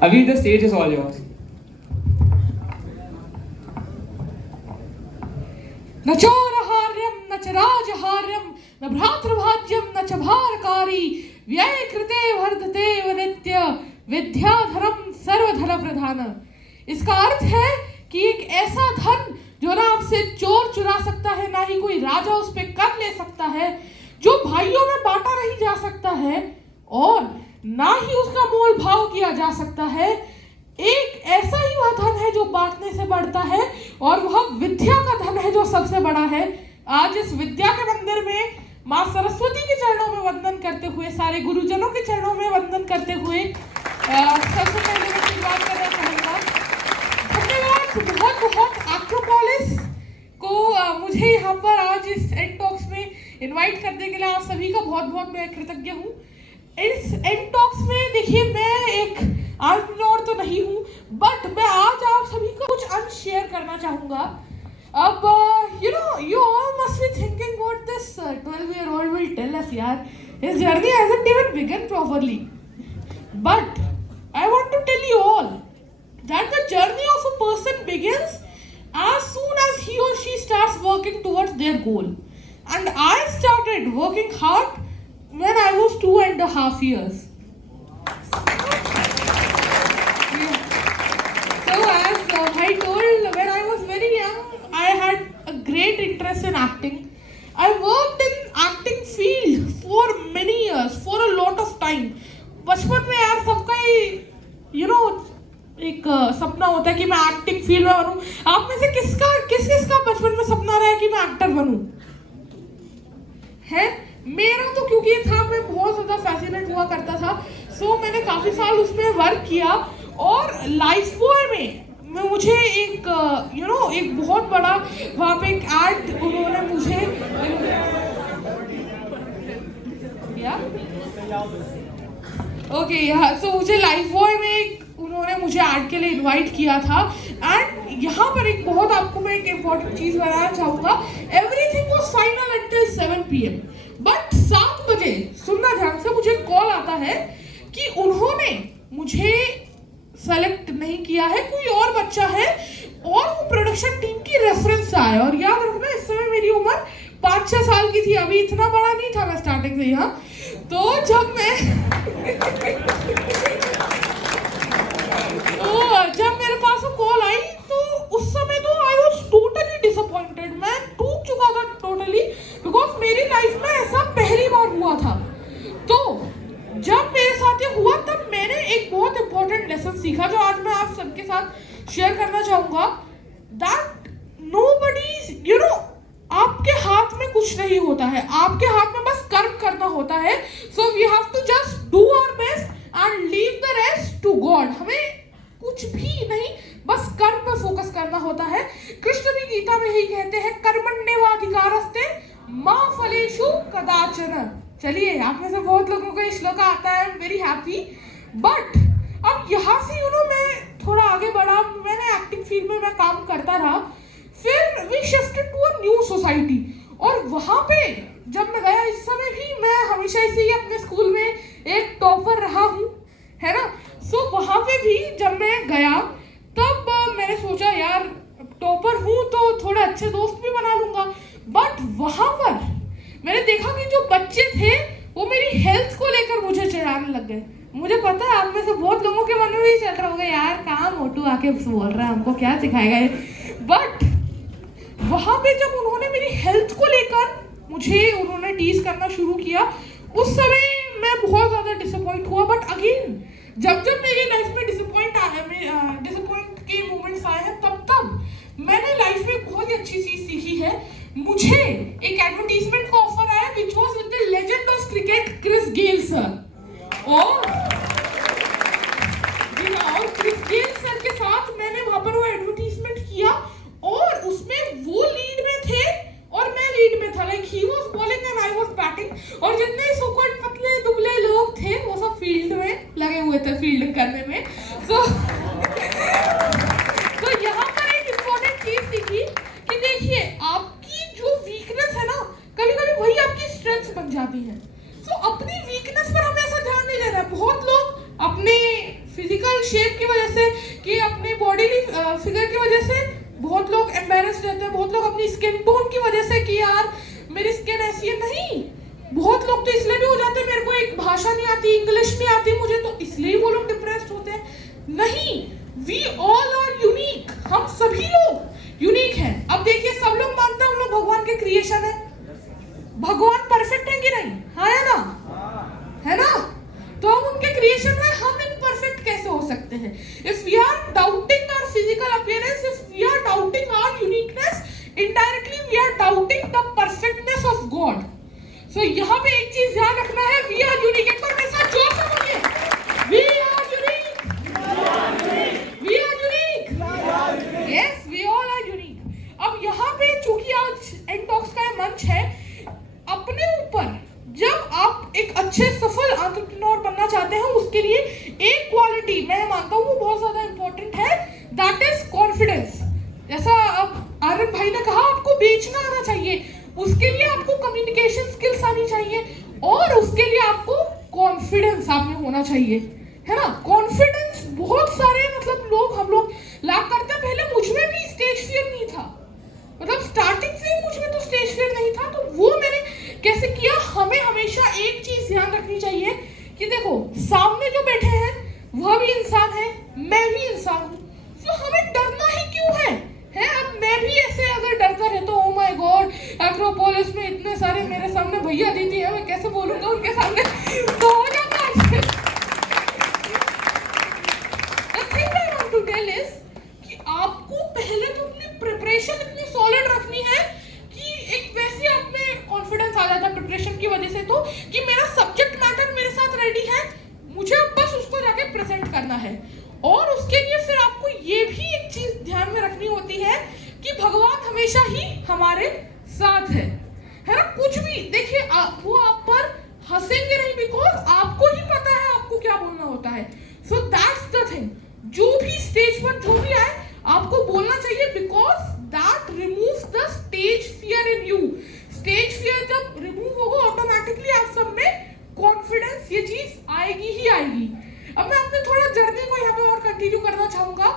Avi, the stage is all yours. न चोरहार्यं न च राजहार्यं न भ्रातृभाज्यं न च भारकारी व्यय कृते वर्धते वनित्य विद्याधरम सर्वधन प्रधान। इसका अर्थ है कि एक ऐसा धन जो ना आपसे चोर चुरा सकता है, ना ही कोई राजा उस पर कर ले सकता है, जो भाइयों में बांटा नहीं जा सकता है और ना ही उसका मोल भाव किया जा सकता है। एक ऐसा ही वह धन है जो बांटने से बढ़ता है और वह विद्या का धन है जो सबसे बड़ा है। आज इस विद्या के मंदिर में माँ सरस्वती के चरणों में वंदन करते हुए, सारे गुरुजनों के चरणों में वंदन करते हुए सबसे पहले मैं शुरुआत करना चाहूँगा। धन्यवाद बहुत बहुत एक्रोपोलिस को मुझे यहाँ पर आज इस एंड टॉक्स में इनवाइट करने के लिए आप सभी का बहुत बहुत मैं कृतज्ञ हूँ। इस एंड टॉक्स में देखिए, मैं एक एंटरप्रेन्योर तो नहीं हूँ, बट मैं आज आप सभी को कुछ अंश शेयर करना चाहूँगा। अब you all must be thinking what this 12-year-old will tell us, यार, his journey hasn't even begun properly. But I want to tell you all that the journey of a person begins as soon as he or she starts working towards their goal. And I started working hard when I was 2.5 years. So as I told, when I was very young, I had a great interest in acting. I worked in acting field for many years, for a lot of time. बचपन में यार सबका ही एक सपना होता है कि मैं एक्टिंग फील्ड में बनूं। आप में से किसका बचपन में सपना रहा है कि मैं एक्टर बनूं? है मेरा तो क्योंकि ये था, मैं बहुत ज़्यादा फैसिनेट हुआ करता था, सो मैंने काफ़ी साल उसमें वर्क किया और लाइफ बॉय में मुझे एक एक बहुत बड़ा वहाँ पे एक एड उन्होंने मुझे सो मुझे लाइफ बॉय में उन्होंने मुझे ऐड के लिए इनवाइट किया था। एंड यहाँ पर एक बहुत आपको मैं एक इम्पॉर्टेंट चीज़ बताना चाहूँगा। Everything was final until 7 PM, but 7 बजे सुनना ध्यान से, मुझे कॉल आता है कि उन्होंने मुझे सेलेक्ट नहीं किया है, कोई और बच्चा है और वो प्रोडक्शन टीम की रेफरेंस से आया। और याद रखना, इस समय मेरी उम्र 5-6 साल की थी, अभी इतना बड़ा नहीं था मैं स्टार्टिंग से यहाँ। तो जब मेरे पास वो कॉल आई तो उस समय तो आई वॉज टोटली डिसअपॉइंटेड। मैं टूट चुका था टोटली, बिकॉज मेरी लाइफ में ऐसा पहली बार हुआ था। तो जब मेरे साथ ये हुआ तब मैंने एक बहुत इंपॉर्टेंट लेसन सीखा जो आज मैं आप सबके साथ शेयर करना चाहूँगा। दैट नोबडी आपके हाथ में कुछ नहीं होता है, आपके हाथ में बस कर्म करना होता है। So we have to just do our best and leave the rest to God. हमें कुछ भी नहीं, बस कर्म पर फोकस करना होता है। कृष्ण भी गीता में यही कहते हैं, कर्मण्येवाधिकारस्ते मा फलेषु कदाचन। चलिए, आप में से बहुत लोगों को ये श्लोक आता है, I am very happy. But अब यहाँ से मैं थोड़ा आगे बढ़ा, मैंने एक्टिंग फील्ड में मैं काम करता रहा, फिर we shifted to a new society. और वहाँ पे जब मैं गया, इस समय भी मैं हमेशा से ही अपने स्कूल में एक टॉपर रहा हूँ, है ना। सो वहाँ पे भी जब मैं गया तब मैंने सोचा यार टॉपर हूँ तो थोड़े अच्छे दोस्त भी बना लूँगा। बट वहाँ पर मैंने देखा कि जो बच्चे थे वो मेरी हेल्थ को लेकर मुझे चिढ़ाने लग गए। मुझे पता है आप में से बहुत लोगों के मन में भी चल रहा होगा, यार कहाँ मोटू आके बोल रहा है, हमको क्या सिखाएगा ये। बट वहाँ पे जब उन्होंने मेरी हेल्थ को लेकर उन्होंने टीज करना शुरू किया, उस समय मैं बहुत ज़्यादा डिसअपॉइंट हुआ। बट अगेन जब मेरी लाइफ में डिसअपॉइंट के मोमेंट्स आए हैं, तब मैंने लाइफ में बहुत ही अच्छी चीज़ सीखी है। मुझे एक एडवर्टीजमेंट का ऑफर आया which was with the legend of cricket Chris Gayle sir. और क्रिस गेल सर के साथ मैंने वहाँ पर वो एडवर्टीजमेंट किया और उसमें वो लीड में थे और मैं लीड में था। Like he was bowling and I was batting, और जितने सो-कॉल्ड पतले दुबले लोग थे वो सब फील्ड में लगे हुए थे फील्डिंग करने में। तो यहाँ पर एक इम्पोर्टेंट चीज सीखी कि देखिए आपकी जो वीकनेस है ना, कभी कभी वही आपकी स्ट्रेंथ बन जाती है। सो अपनी वीकनेस पर हमें ऐसा ध्यान नहीं देना है। बहुत लोग अपने फिजिकल शेप की वजह से, कि अपने बॉडी फिगर की वजह से बहुत लोग एम्बेरस्ड रहते हैं, बहुत लोग अपनी स्किन टोन की वजह से कि यार मेरी स्किन ऐसी है। नहीं, बहुत लोग तो इसलिए भी हो जाते हैं, मेरे को एक भाषा नहीं आती, इंग्लिश नहीं आती मुझे, तो इसलिए वो लोग डिप्रेस्ड होते हैं। नहीं, वी ऑल आर यूनिक, हम सभी लोग यूनिक हैं। अब देखिए, सब लोग मानते हैं हम लोग भगवान के क्रिएशन है। भगवान परफेक्ट है कि नहीं? हाँ है ना? है ना? तो हम उनके क्रिएशन में हम इम्परफेक्ट कैसे हो सकते हैं? If we are doubting our physical appearance, if we are doubting our uniqueness, indirectly we are doubting the perfectness of God. So यहाँ पे एक चीज ध्यान रखना है, वी आर यूनिक। एक बार मेरे साथ जोर से बोलिए, we are unique, we are unique, yes, we all are unique. अब यहाँ पे चूंकि आज एंड टॉक्स का मंच है, अपने ऊपर जब आप एक अच्छे सफल एंटरप्रेन्योर बनना चाहते हैं, उसके लिए एक क्वालिटी मैं मानता हूँ वो बहुत ज्यादा इंपॉर्टेंट है, दैट इज कॉन्फिडेंस। जैसा अब आर्यन भाई ने कहा, आपको बेचना आना चाहिए, उसके लिए आपको कम्युनिकेशन स्किल्स आनी चाहिए, और उसके लिए आपको कॉन्फिडेंस आप में होना चाहिए, है ना? कॉन्फिडेंस बहुत सारे मतलब हम लोग लैक करते हैं। पहले मुझ में भी स्टेज फियर नहीं था, मतलब स्टार्टिंग से ही मुझ में तो स्टेज फियर नहीं था। तो वो मैंने कैसे किया? हमें हमेशा एक चीज ध्यान रखनी चाहिए कि देखो, सामने जो बैठे हैं वह भी इंसान है, मैं भी इंसान हूँ, तो हमें डरना ही क्यों है? अब मैं भी ऐसे अगर डरता रहता हूँ, ओ माय गॉड, एक्रोपोलिस में इतने सारे मेरे सामने भैया दीदी है, मैं कैसे बोलूंगा उनके सामने? तो हो जाता है। The thing I want to tell is कि आपको पहले तो अपनी प्रिपरेशन इतनी सॉलिड रखनी है कि एक वैसे आप में कॉन्फिडेंस आ जाता है प्रिपरेशन की वजह से, तो कि मेरा सब्जेक्ट मैटर मेरे साथ रेडी है, मुझे अब बस उसको जाके प्रेजेंट करना है। और उसके लिए फिर आपको ये भी एक चीज ध्यान में रखनी होती है कि भगवान हमेशा ही हमारे साथ है ना? कुछ भी देखिए, वो आप पर हंसेंगे नहीं, बिकॉज आपको ही पता है आपको क्या बोलना होता है। सो दैट्स द थिंग, जो भी स्टेज पर जो भी आए आपको बोलना चाहिए, because that removes the stage fear in you. Stage fear जब रिमूव होगा, ऑटोमेटिकली आप सब में कॉन्फिडेंस, ये चीज आएगी ही आएगी। अब मैं अपने थोड़ा जर्नी को यहाँ पे और कंटिन्यू करना चाहूंगा।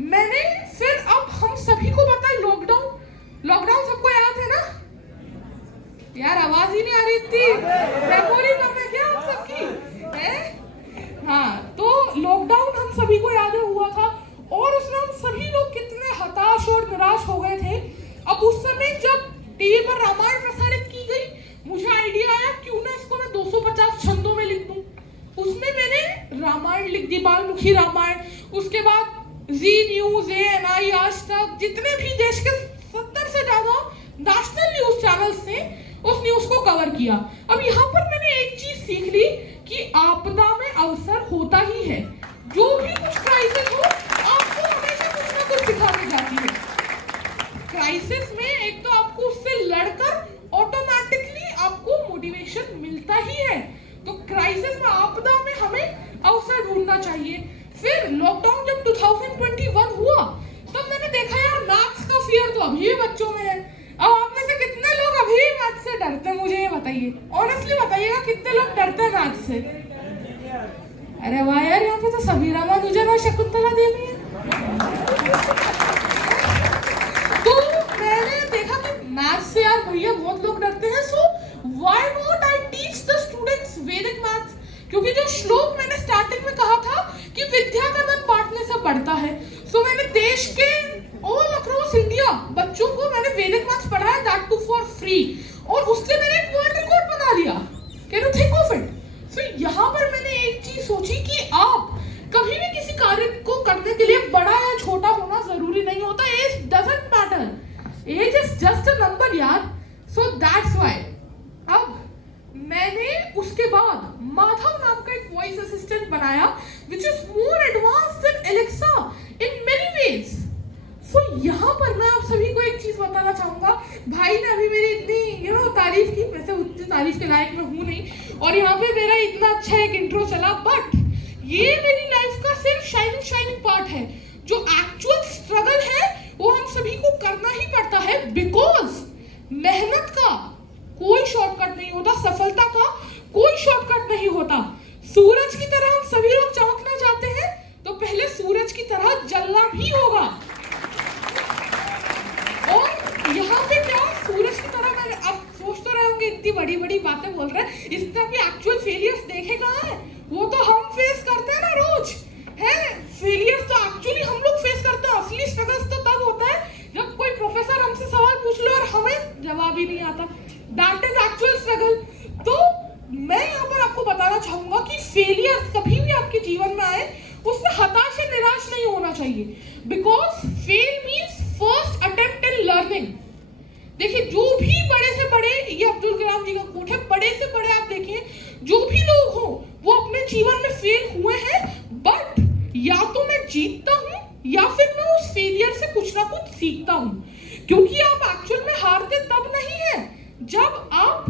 मैंने फिर, अब हम सभी को पता है लॉकडाउन सबको याद है ना? यार आवाज ही नहीं आ रही थी, मेमोरी कम है क्या आप सबकी है? हाँ, तो लॉकडाउन हम सभी को याद हुआ था, और उसमें हम सभी लोग कितने हताश और निराश हो गए थे। अब उस समय जब टीवी पर रामायण प्रसारित की गई, मुझे आइडिया आया क्यों ना इसको मैं 250 छंदों में लिख दूं। उसमें मैंने रामायण लिख दी, बाल्मीकि रामायण। उसके बाद जी न्यूज, ANI, आज तक, जितने भी देश के 70 से ज्यादा नेशनल न्यूज चैनल्स ने उस न्यूज को कवर किया। अब यहाँ पर मैंने एक चीज सीख ली कि आपदा में अवसर होता ही है। जो भी कुछ क्राइसिस हो, आपको हमेशा कुछ ना कुछ सिखाने जाती है। क्राइसिस में एक तो आपको उससे लड़कर ऑटोमेटिकली आपको मोटिवेशन मिलता ही है। तो क्राइसिस में, आपदा में हमें अवसर ढूंढना चाहिए। फिर लॉकडाउन जब 2021 हुआ, तब मैंने देखा यार मैथ्स का फियर तो अभी भी बच्चों में है। अब आप में से कितने लोग अभी भी मैथ्स से डरते हैं? मुझे ये बताइए, ऑनेस्टली बताइएगा, कितने लोग डरते हैं मैथ्स से? अरे वाह यार, यहाँ पे तो सभी रामानुजन और शकुंतला देवी है। तो मैंने देखा कि मैथ्स से यार भैया बहुत लोग डरते हैं। So why not I teach the students वैदिक मैथ्स? क्योंकि जो श्लोक मैंने स्टार्टिंग में कहा था कि विद्या का धन बांटने से बढ़ता है, सो मैंने देश के ऑल अक्रॉस इंडिया बच्चों को मैंने वैदिक मैथ्स पढ़ाया, दैट टू फॉर फ्री। और उससे मैंने एक वर्ल्ड रिकॉर्ड बना लिया। Can you think of it? So यहाँ पर मैंने एक चीज सोची कि आप कभी भी किसी कार्य को करने के लिए बड़ा या छोटा होना जरूरी नहीं होता। Age doesn't matter, age is just a number यार। सो दैट्स व्हाई अब मैंने उसके बाद माधव नाम का एक वॉइस असिस्टेंट बनाया, which is more advanced than Alexa in many ways. So यहाँ पर मैं आप सभी को एक चीज बताना चाहूंगा। भाई ने अभी मेरी इतनी तारीफ की, वैसे उतनी तारीफ के लायक मैं हूँ नहीं, और यहाँ पे मेरा इतना अच्छा एक इंट्रो चला, बट ये मेरी लाइफ का सिर्फ शाइनिंग पार्ट है। जो एक्चुअल स्ट्रगल है वो हम सभी को करना ही पड़ता है, बिकॉज मेहनत का कोई शॉर्टकट नहीं होता, सफलता का कोई शॉर्टकट नहीं होता। सूरज की तरह हम सभी लोग चमकना चाहते हैं, तो पहले होना चाहिए, because fail means first attempt in learning. देखिए जो भी बड़े से बड़े, ये अब्दुल कलाम जी का कोट है, बड़े से बड़े आप देखें जो भी लोग हो वो अपने जीवन में फेल हुए हैं, बट या तो मैं जीतता हूं या फिर मैं उस फेलियर से कुछ ना कुछ सीखता हूं। क्योंकि आप एक्चुअल में हारते तब नहीं है जब आप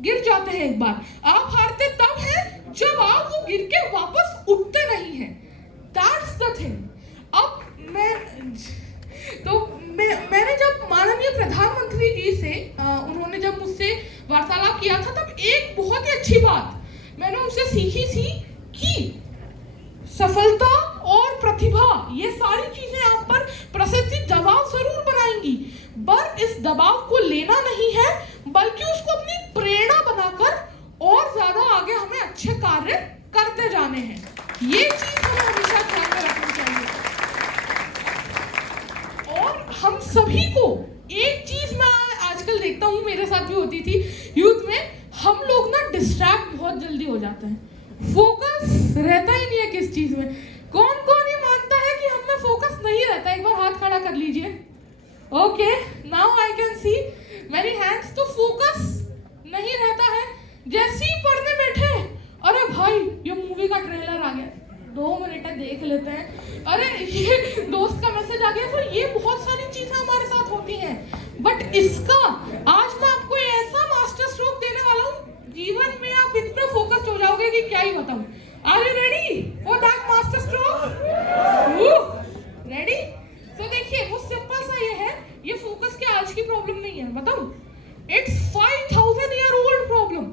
गिर जाते हैं एक बार, आप हारते तब है जब आप वो गिर के वापस उठते नहीं हैं। That's the thing. अब मैंने जब माननीय प्रधानमंत्री जी से उन्होंने जब मुझसे वार्तालाप किया था, तब एक बहुत ही अच्छी बात मैंने उनसे सीखी थी कि सफलता और प्रतिभा ये सारी चीजें आप पर प्रसिद्धि दबाव जरूर बनाएंगी, पर इस दबाव को लेना नहीं है, बल्कि उसको अपनी प्रेरणा बनाकर और ज्यादा आगे हमें अच्छे कार्य करते जाने हैं। ये चीज हमें हमेशा ध्यान में रखनी चाहिए। और हम सभी को एक चीज मैं आजकल देखता हूँ, मेरे साथ भी होती थी यूथ में, हम लोग ना डिस्ट्रैक्ट बहुत जल्दी हो जाते हैं, फोकस रहता ही नहीं है किस चीज में। कौन कौन ये मानता है कि हम में फोकस नहीं रहता? एक बार हाथ खड़ा कर लीजिए। Okay, now I can see many hands. तो फोकस नहीं रहता है। जैसे ही पढ़ने बैठे, अरे भाई ये मूवी का ट्रेलर आ गया, 2 मिनट देख लेते हैं, अरे ये दोस्त का मैसेज आ गया। तो ये बहुत सारी चीजें हमारे साथ होती हैं, बट इसका आज मैं आपको ऐसा मास्टर स्ट्रोक देने वाला हूँ, जीवन में आप इतना फोकस्ड हो जाओगे कि क्या ही बताऊं। Are you ready for that master stroke? Ready? तो देखिए वो सिंपल सा ये है, ये फोकस के आज की प्रॉब्लम नहीं है, बताऊं? It's 5000 year old problem.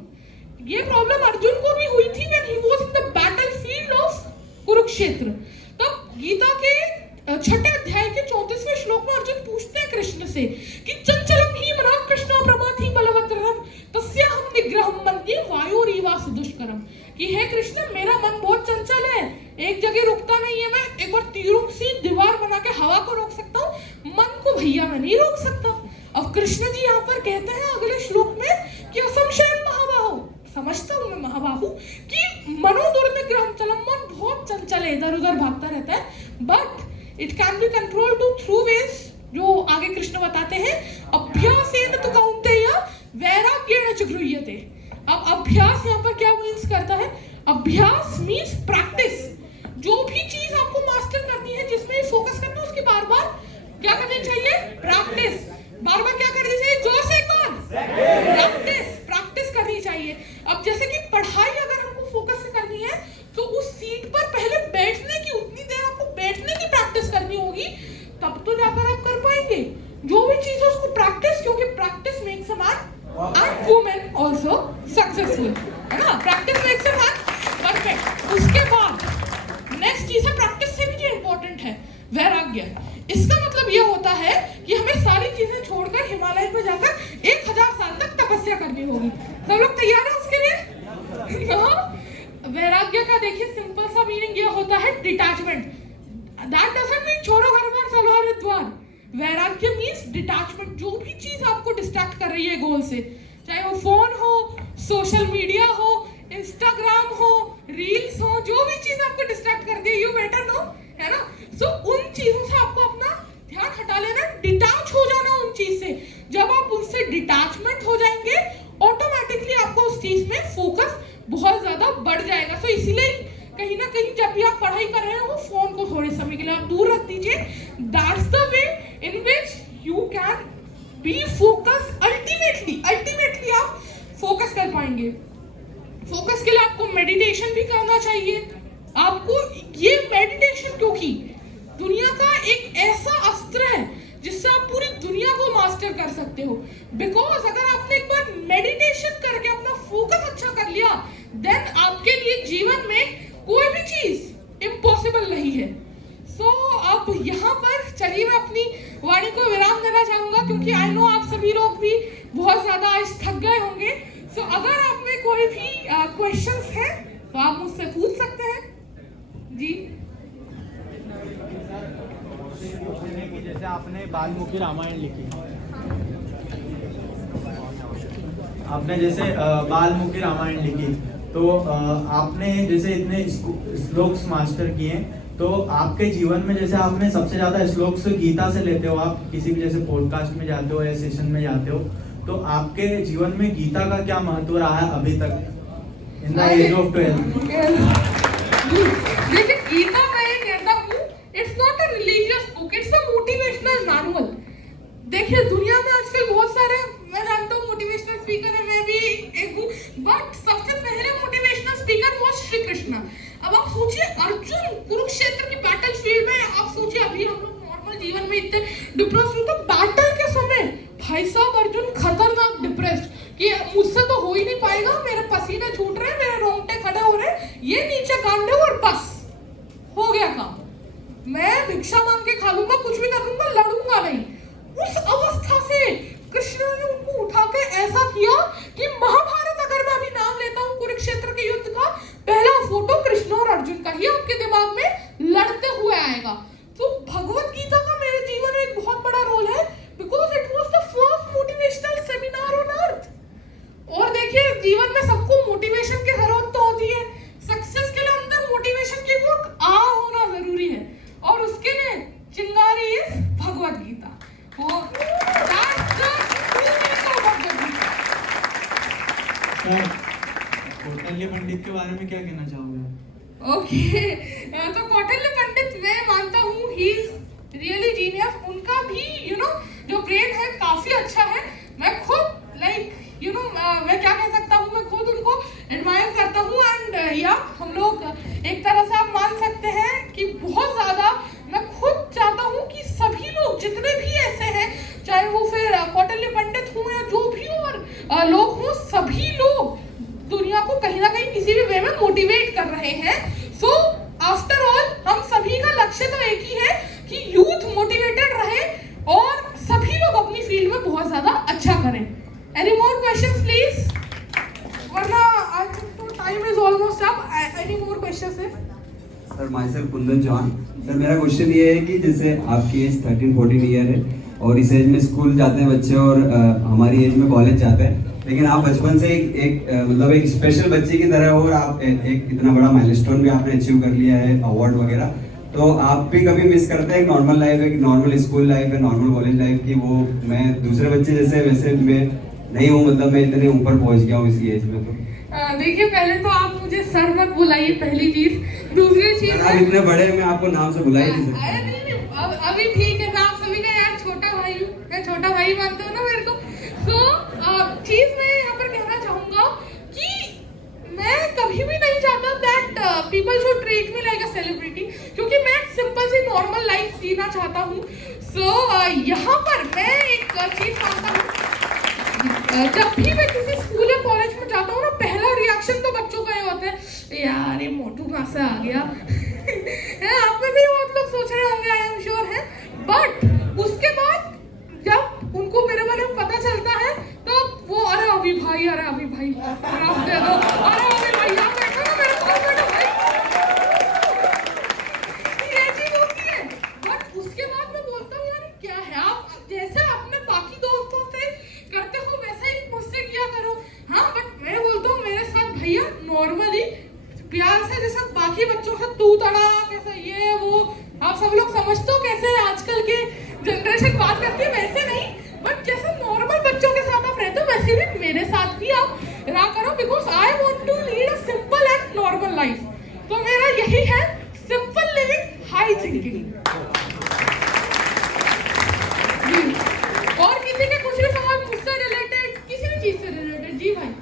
ये प्रॉब्लम अर्जुन को भी हुई थी when he was in the battlefield of Kurukshetra. तब गीता के 6 अध्याय के 34वें श्लोक में अर्जुन पूछते हैं कृष्ण से कि चंचलम ही मनः कृष्ण प्रमाथि बलवत्रम तस्याहं निग्रहं मन्ये वायोरीवासु दुष्करम। कि हे कृष्ण, मेरा मन बहुत चंचल है, एक जगह रुकता नहीं है। मैं एक बार तीरों सी दीवार बना के हवा को रोक सकता हूँ, मन को भैया मैं नहीं रोक सकता। अब कृष्ण जी यहाँ पर कहते हैं अगले श्लोक में कि असंशयं महाबाहो, समझता हूँ मैं महाबाहु कि मनोदुर्निग्रहं चलम, मन बहुत चंचल है, इधर उधर भागता रहता है, but it can be control to through ways, जो आगे कृष्ण बताते हैं। अभ्यासेन तु कौन्तेय वैराग्येण च गृह्यते। अब अभ्यास यहाँ पर क्या मीन्स करता है? अभ्यास मीन्स प्रैक्टिस। जो भी चीज आपको मास्टर करनी है, जिसमें फोकस करना है, उसकी बार बार क्या करनी चाहिए? प्रैक्टिस। बार बार क्या करनी चाहिए? जोर से कौन? प्रैक्टिस करनी चाहिए। अब जैसे कि पढ़ाई अगर हमको फोकस से करनी है, तो उस सीट पर पहले बैठने की, उतनी देर आपको बैठने की प्रैक्टिस करनी होगी, तब तो जाकर आप कर पाएंगे। जो भी चीज है उसको प्रैक्टिस, क्योंकि practice makes a man and women also successful, है ना? Practice makes a man perfect. उसके बाद नेक्स्ट चीज है, प्रैक्टिस से भी जो इम्पोर्टेंट है, वैराग्य। इसका मतलब ये होता है कि हमें सारी चीजें छोड़कर हिमालय पे जाकर 1000 साल तक तपस्या करनी होगी। सब लोग तैयार है उसके लिए? वैराग्य का देखिए सिंपल सा मीनिंग ये होता है डिटैचमेंट। दैट डजंट मीन छोड़ो घर बार चलो हरिद्वार। वैराग्य मीन्स डिटैचमेंट। जो भी चीज आपको डिस्ट्रैक्ट कर रही है गोल से, चाहे वो फोन हो, सोशल मीडिया हो, इंस्टाग्राम हो, रील्स हो, जो भी चीज आपको डिस्ट्रैक्ट कर दी, यू बेटर नो, है ना? सो उन चीजों से आपको अपना ध्यान हटा लेना, डिटैच हो जाना उन चीज से। जब आप उनसे डिटैचमेंट हो जाएंगे, ऑटोमेटिकली आपको उस चीज में फोकस बहुत ज्यादा बढ़ जाएगा। सो इसीलिए कहीं ना कहीं जब भी आप पढ़ाई कर रहे हो, फोन को थोड़े समय के लिए आप दूर रख दीजिए। That's the way in which you can be focus. Ultimately आप फोकस कर पाएंगे। फोकस के लिए आपको मेडिटेशन भी करना चाहिए। आपको ये मेडिटेशन, क्योंकि दुनिया का एक ऐसा अस्त्र है जिससे आप पूरी दुनिया को मास्टर कर सकते हो। बिकॉज अगर आपने एक बार मेडिटेशन करके अपना फोकस अच्छा कर लिया, देन आपके लिए जीवन में कोई भी चीज इम्पॉसिबल नहीं है। सो अब यहाँ पर चलिए मैं अपनी वाणी को विराम देना चाहूंगा, क्योंकि आई नो आप सभी लोग भी बहुत ज्यादा आज थक गए होंगे। सो अगर आप में कोई भी क्वेश्चंस हैं तो आप मुझसे पूछ सकते हैं जी। जैसे आपने बालमुखी रामायण लिखी, आपने जैसे बालमुखी रामायण लिखी, तो आपने जैसे इतने श्लोक्स मास्टर किए, तो आपके जीवन में जैसे आपने सबसे ज्यादा श्लोक से गीता से लेते हो, आप किसी भी जैसे पॉडकास्ट में जाते हो या सेशन में जाते हो, तो आपके जीवन में गीता का क्या महत्व रहा है अभी तक इन द एज ऑफ 12? देखिए गीता मैं ये कहता हूँ, it's not a religious book, it's a motivational manual. देखिए दुनिया में आजकल बहुत सारे, मैं जानता हूँ मोटिवेशनल स्पीकर है, मैं भी एक हूँ, बट सबसे पहले मोटिवेशनल स्पीकर वो श्री कृष्ण। अब आप सोचिए अर्जुन कुरुक्षेत्र की बैटल फील्ड में, आप सोचिए अभी हम लोग नॉर्मल जीवन में इतने डिप्रेस हो, तो बैटल के समय भाई साहब अर्जुन खतरनाक डिप्रेस्ड कि मुझसे तो हो ही नहीं पाएगा, मेरे पसीने छूट रहे हैं, मेरे रोंगटे खड़े हो रहे हैं, ये नीचे गांडे और बस हो गया काम, मैं भिक्षा मांग के खा लूंगा, कुछ भी कर लूंगा, लड़ूंगा नहीं। उस अवस्था से कृष्ण ने उनको उठा के ऐसा किया कि महाभारत अगर मैं अभी नाम लेता हूँ कुरुक्षेत्र के युद्ध का, पहला फोटो कृष्ण और अर्जुन का ही आपके दिमाग में लड़ते हुए आएगा। तो भगवत गीता का मेरे जीवन में एक बहुत बड़ा रोल है, because it was the first motivational seminar on earth. और देखिए जीवन में सबको मोटिवेशन की जरूरत तो होती है, सक्सेस के लिए अंदर मोटिवेशन की वो आ होना जरूरी है, और उसके लिए चिंगारी इज भगवत गीता। वो कौटिल्य पंडित के बारे में क्या कहना चाहोगे? ओके तो कौटिल्य पंडित मैं मानता हूँ ही रियली जीनियस, उनका भी जो ब्रेन है काफी अच्छा है। मैं खुद मैं क्या कह सकता हूँ, मैं खुद उनको एडमायर करता हूँ, एंड या हम लोग एक तरह से आप मान सकते हैं कि बहुत ज्यादा मैं खुद चाहता हूँ कि सभी लोग जितने भी ऐसे हैं, चाहे वो फिर कौटिल्य पंडित हों या जो भी और लोग हों, सभी लोग दुनिया को कहीं ना कहीं किसी भी वे में मोटिवेट कर रहे हैं। सो आफ्टर ऑल हम सभी का लक्ष्य तो एक ही है कि यूथ मोटिवेटेड रहे और सभी लोग अपनी फील्ड में बहुत ज्यादा अच्छा करें। एनी मोर क्वेश्चंस प्लीज, वरना I think time is almost up. Any more questions है? Sir myself Kundan Chauhan. Sir मेरा क्वेश्चन ये है कि जैसे आपकी एज 13-14 ईयर है और इस एज में स्कूल जाते हैं बच्चे और हमारी एज में कॉलेज जाते हैं, लेकिन आप बचपन से मतलब एक स्पेशल बच्चे की तरह हो और आप एक इतना बड़ा माइलस्टोन भी आपने अचीव कर लिया है, अवार्ड वगैरह, तो आप भी कभी मिस करते हैं एक नॉर्मल लाइफ, एक नॉर्मल स्कूल लाइफ है, नॉर्मल कॉलेज लाइफ की, वो मैं दूसरे बच्चे जैसे वैसे मैं नहीं हूँ, मतलब मैं इतने ऊपर पहुँच गया हूँ इसी एज में? तो देखिए पहले तो आप मुझे सर मत बुलाइए, पहली चीज। दूसरी चीज आप इतने बड़े हैं, मैं आपको नाम से बुला ही नहीं सकता। अरे नहीं, अभी ठीक है, मैं आप सभी का यार छोटा भाई हूँ, मैं छोटा भाई मानते हो ना मेरे को। तो चीज मैं यहाँ पर कहना चाहूंगा कि मैं कभी भी नहीं चाहता that people should treat me like a celebrity, क्योंकि मैं एक सिंपल सी नॉर्मल लाइफ जीना चाहता हूँ। सो यहाँ पर मैं एक चीज मानता हूँ, जब भी मैं किसी स्कूल या कॉलेज में जाता हूँ ना, पहला रिएक्शन तो बच्चों का ये होता है, यार ये मोटू कहाँ से आ गया। आप में से बहुत लोग सोच रहे होंगे, आई एम श्योर है, बट उसके बाद जब उनको मेरे बारे में पता चलता है तो वो अरे अभी भाई आप दे दो, अरे अभी भाई आप बैठो ना मेरे पास, बैठो भाई, ये चीज होती है। बट उसके बाद मैं बोलता हूँ यार क्या है, आप जैसे अपने बाकी दोस्तों से करते हो वैसे ही मुझसे किया करो। हाँ बट मैं बोलता हूँ मेरे साथ भैया नॉर्मली प्यार से, जैसे बाकी बच्चों से तू तड़ा कैसे ये वो, आप सब लोग समझते हो कैसे आजकल के जनरेशन बात करती है, वैसे नहीं, बट जैसे नॉर्मल बच्चों के साथ आप रहते हो वैसे भी मेरे साथ भी आप रहा करो, because I want to lead a simple and normal life. तो मेरा यही है, सिंपल लिविंग, हाई थिंकिंग। और किसी के कुछ भी सवाल मुझसे रिलेटेड, किसी भी चीज से रिलेटेड? जी भाई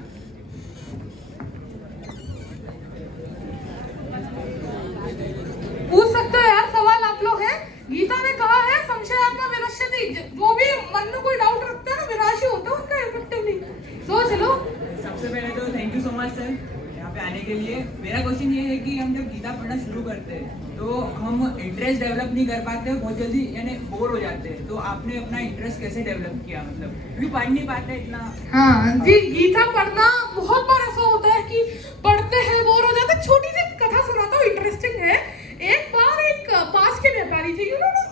पूछ सकते हो यार, सवाल आप लोग हैं। गीता ने कहा है संशयात्मा विनश्यति, जो भी मन में कोई डाउट रखता है ना, विनाशी होता है उनका इफेक्टिवली। सोच लो। सबसे पहले तो thank you so much sir यहाँ पे आने के लिए। मेरा क्वेश्चन ये है कि हम जब गीता पढ़ना शुरू करते हैं तो हम इंटरेस्ट डेवलप नहीं कर पाते, बहुत जल्दी यानी बोर हो जाते हैं, तो आपने अपना इंटरेस्ट कैसे डेवलप किया, मतलब क्योंकि पढ़ नहीं पाते इतना? हाँ जी, गीता पढ़ना बहुत बार ऐसा होता है कि पढ़ते हैं बोर हो जाते हैं। छोटी सी कथा सुनाता हूँ, इंटरेस्टिंग है। एक बार एक बांस के व्यापारी थे,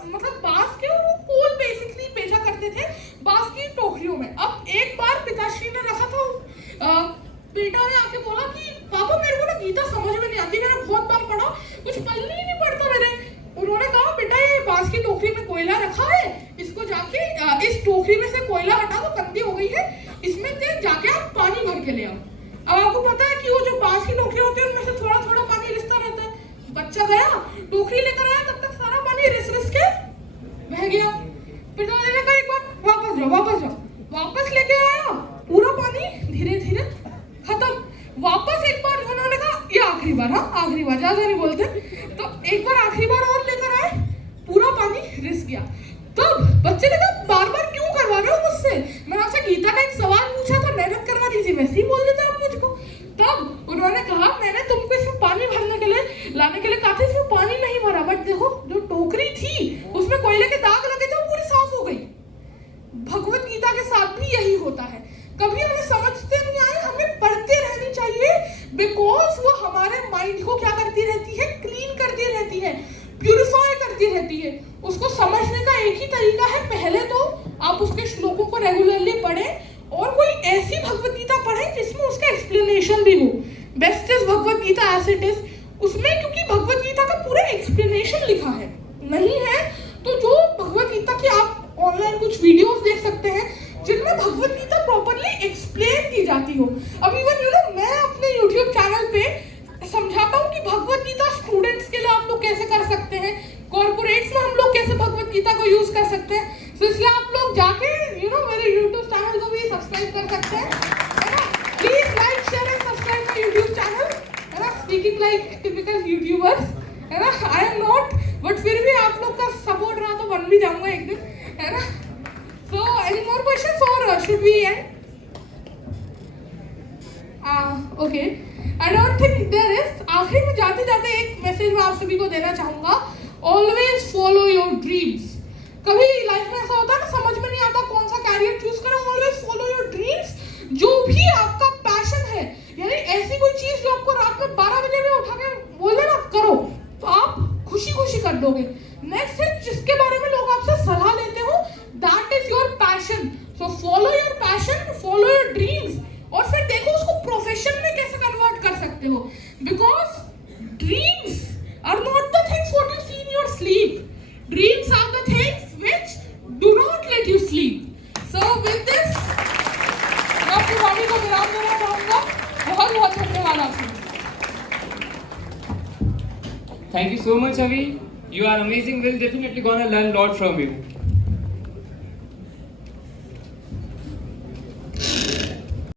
मतलब बांस के, और वो कोल बेसिकली बेचा करते थे बांस की टोकरियों में। अब एक बार पिताश्री ने रखा था, बेटा ने आके बोला कि पापा मेरे को ना गीता समझ में नहीं आती, मैंने बहुत बार पढ़ा, कुछ पढ़ने ही नहीं पड़ता मेरे। इस टोकरी में से कोयला हटा दो, गंदी हो गई है, इसमें से जाके आप पानी भर के ले आओ। अब आपको पता है कि वो जो बांस की टोकरी होती है उनमें से थोड़ा थोड़ा पानी रिसता रहता है। बच्चा गया, टोकरी लेकर आया, तब तक सारा पानी रिस रिस के बह गया। पिताजी ने कहा एक बार वापस जाओ, वापस लेके आया, पूरा पानी धीरे धीरे खत्म। वापस एक बार उन्होंने कहा ये आखिरी बार, हाँ आखिरी बार, ज्यादा नहीं बोलते, तो एक बार आखिरी बार और लेकर आए, पूरा पानी रिस गया। तब बच्चे ने कहा बार बार क्यों करवा रहे हो मुझसे, मैंने आपसे गीता का एक सवाल पूछा था, मेहनत करवा दीजिए, वैसे ही बोल देते आप मुझको। तब उन्होंने कहा मैंने तुमको इसमें पानी भरने के लिए लाने के लिए कहा था, इसमें पानी नहीं भरा, बट देखो जो टोकरी थी उसमें कोयले के दाग लगे थे, वो पूरी साफ हो गई। भगवत गीता के साथ भी यही होता है, कभी हमें समझते नहीं आए, हमें पढ़ते रहनी चाहिए, बिकॉज वो हमारे माइंड को क्या करती रहती है, क्लीन करती रहती है, प्यूरिफाई करती रहती है। उसको समझने का एक ही तरीका है, पहले तो आप उसके श्लोकों को रेगुलरली पढ़ें और कोई ऐसी भगवत गीता पढ़ें जिसमें उसका एक्सप्लेनेशन भी हो। Best is Bhagavad Gita as it is, उसमें क्योंकि भगवत गीता का पूरा एक्सप्लेनेशन लिखा है, नहीं है तो जो भगवत गीता की आप ऑनलाइन कुछ वीडियोस देख सकते हैं जिनमें भगवत गीता प्रॉपर्ली एक्सप्लेन की जाती हो। अब इवन मैं अपने यूट्यूब चैनल पे समझाता हूँ कि भगवत गीता स्टूडेंट्स के लिए आप लोग कैसे कर सकते हैं, कॉर्पोरेट्स में हम लोग कैसे भगवत गीता को यूज कर सकते हैं। तो इसलिए आप लोग जाके मेरे यूट्यूब चैनल को भी सब्सक्राइब कर सकते हैं, है ना। Please like share and subscribe my YouTube channel, है ना। स्पीकिंग लाइक टिपिकल यूट्यूबर्स, है ना, आई एम नॉट, बट फिर भी आप लोग का सपोर्ट रहा तो बन भी जाऊंगा एक दिन, है ना। सो एनी मोर क्वेश्चंस और should we end? Okay, I don't think there is. आखिर में जाते जाते एक मैसेज मैं आप सभी को देना चाहूंगा, ऑलवेज फॉलो योर ड्रीम्स। कभी लाइफ में ऐसा होता है ना, समझ में नहीं आता कौन सा कैरियर चूज करें, ऑलवेज फॉलो योर ड्रीम्स। जो भी आपका पैशन है, यानी ऐसी कोई चीज जो आपको रात में 12 बजे में उठा के बोले ना करो, तो आप खुशी खुशी कर दोगे। नेक्स्ट है जिसके बारे में लोग आपसे सलाह लेते हो, that is your passion. So follow your passion, follow your dreams, और फिर देखो उसको प्रोफेशन में कैसे कन्वर्ट कर सकते हो, because dreams are not the things what you see in your sleep, dreams are the things which do not let you sleep. So with this मैं अपनी वाणी को विराम देना चाहूंगा। बहुत बहुत धन्यवाद आपसे। Thank you so much, Avi. You are amazing. We'll definitely gonna learn a lot from you.